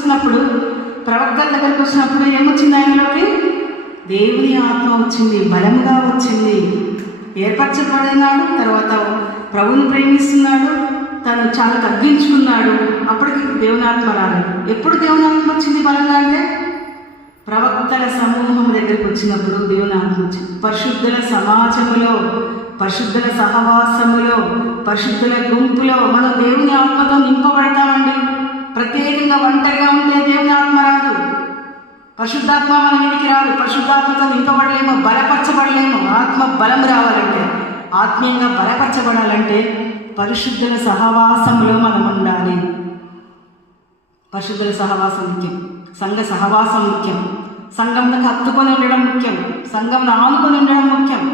వచ్చినప్పుడు, ప్రవక్తల దగ్గరకు వచ్చినప్పుడు ఏమొచ్చింది ఆయనలోకి? దేవుని ఆత్మ వచ్చింది, బలంగా వచ్చింది. ఏర్పరచబడినాడు, తర్వాత ప్రభువుని ప్రేమిస్తున్నాడు, తను చాలా తగ్గించుకున్నాడు. అప్పటికి దేవుని ఆత్మ రాలేదు. ఎప్పుడు దేవుని ఆత్మ వచ్చింది బలంగా అంటే? ప్రవక్తల సమూహం దగ్గరికి వచ్చినప్పుడు దేవుని ఆత్మ వచ్చింది. పరిశుద్ధుల సమాజములో, పరిశుద్ధుల సహవాసములో, పరిశుద్ధుల గుంపులో మనం దేవుని ఆత్మతో నింపబడతామండి. ప్రత్యేకంగా ఒంటరిగా ఉంటే దేవుని ఆత్మ రాదు, పరిశుద్ధాత్మ మన మీదికి రాదు. పరిశుద్ధాత్మతో నింపబడలేము, బలపరచబడలేము. ఆత్మ బలం రావాలంటే, ఆత్మీయంగా బలపరచబడాలంటే పరిశుద్ధుల సహవాసంలో మనం ఉండాలి. పరిశుద్ధుల సహవాసం ముఖ్యం, సంఘ సహవాసం ముఖ్యం, సంఘంలోకి హత్తుకొని ఉండడం ముఖ్యం, సంఘంలో ఆనుకొని ఉండడం ముఖ్యం.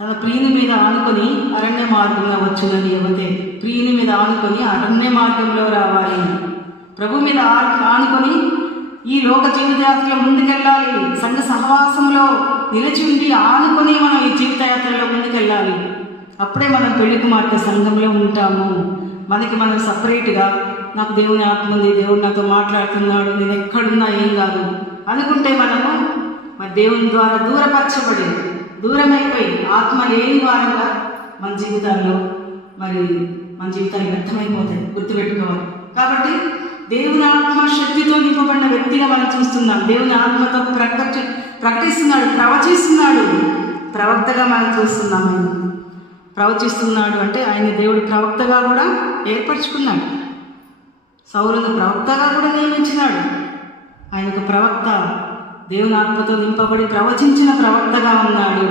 తన ప్రియుని మీద ఆనుకొని అరణ్య మార్గంలో వచ్చునని యువతే, ప్రియుని మీద ఆనుకొని అరణ్య మార్గంలో రావాలి. ప్రభు మీద ఆనుకొని ఈ లోక జీవితయాత్రలో ముందుకెళ్ళాలి. సంఘ సహవాసంలో నిలిచి ఉండి ఆనుకొని మనం ఈ జీవితయాత్రలో ముందుకెళ్ళాలి. అప్పుడే మనం పెళ్లి కుమార్తె సంఘంలో ఉంటాము. మనకి మనం సపరేట్గా నాకు దేవుని ఆత్మ ఉంది, దేవుడు నాతో మాట్లాడుతున్నాడు, నేను ఎక్కడున్నా ఏం కాదు అనుకుంటే మనము మరి దేవుని ద్వారా దూరపరచబడి, దూరమైపోయి ఆత్మ లేని వారంగా మన జీవితాల్లో మన జీవితాలు వ్యర్థమైపోతాయి. గుర్తుపెట్టుకోవాలి. కాబట్టి దేవుని ఆత్మ శక్తితో నింపబడిన వ్యక్తిగా మనం చూస్తున్నాం. దేవుని ఆత్మతో ప్రకటిస్తున్నాడు, ప్రవచిస్తున్నాడు. ప్రవక్తగా మనం చూస్తున్నాం. ఆయన ప్రవచిస్తున్నాడు అంటే ఆయన దేవుడు ప్రవక్తగా కూడా ఏర్పరచుకున్నాడు. సౌలును ప్రవక్తగా కూడా నియమించినాడు. ఆయన ఒక ప్రవక్త, దేవుని ఆత్మతో నింపబడి ప్రవచించిన ప్రవక్తగా ఉన్నాడు.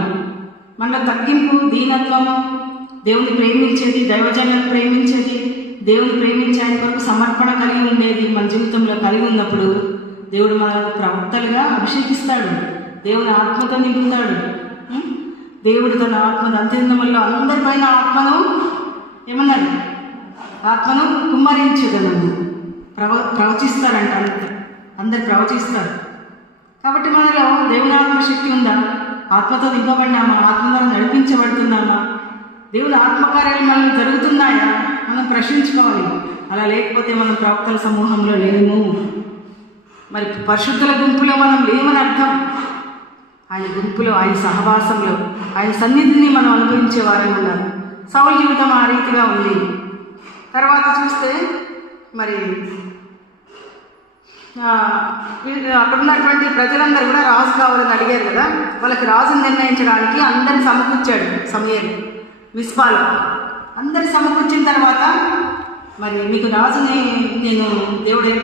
మనలో తగ్గింపు, దీనత్వము, దేవుని ప్రేమించేది, దైవజనులను ప్రేమించేది, దేవుని ప్రేమించే ఆయన కొరకు సమర్పణ కలిగి ఉండేది మన జీవితంలో కలిగి ఉన్నప్పుడు దేవుడు మనల్ని ప్రవక్తలుగా అభిషేకిస్తాడు, దేవుని ఆత్మతో నింపుతాడు. దేవుడు తన ఆత్మను అంత్యదినముల్లో అందరిపైన ఆత్మను ఏమన్నాడు? ఆత్మను కుమ్మరించగలను. ప్రవచిస్తారంట, అందరు ప్రవచిస్తారు. కాబట్టి మనలో దేవుని ఆత్మ శక్తి ఉందా? ఆత్మతో నింపబడినామా? ఆత్మ ద్వారా నడిపించబడుతున్నామా? దేవుని ఆత్మకార్యాలు మనం జరుగుతున్నాయా? మనం ప్రశ్నించుకోవాలి. అలా లేకపోతే మనం ప్రవక్తల సమూహంలో లేము, మరి పరిశుద్ధుల గుంపులో మనం లేమని అర్థం. ఆయన గుంపులో, ఆయన సహవాసంలో, ఆయన సన్నిధిని మనం అనుభవించే వారే ఉండాలి. సౌలు జీవితం ఆ రీతిగా ఉంది. తర్వాత చూస్తే మరి అక్కడ ఉన్నటువంటి ప్రజలందరూ కూడా రాజు కావాలని అడిగారు కదా, వాళ్ళకి రాజును నిర్ణయించడానికి అందరిని సమకూర్చాడు సమూయేలు. మిస్పాలో అందరు సమకూర్చిన తర్వాత మరి మీకు రాజుని నేను దేవుడు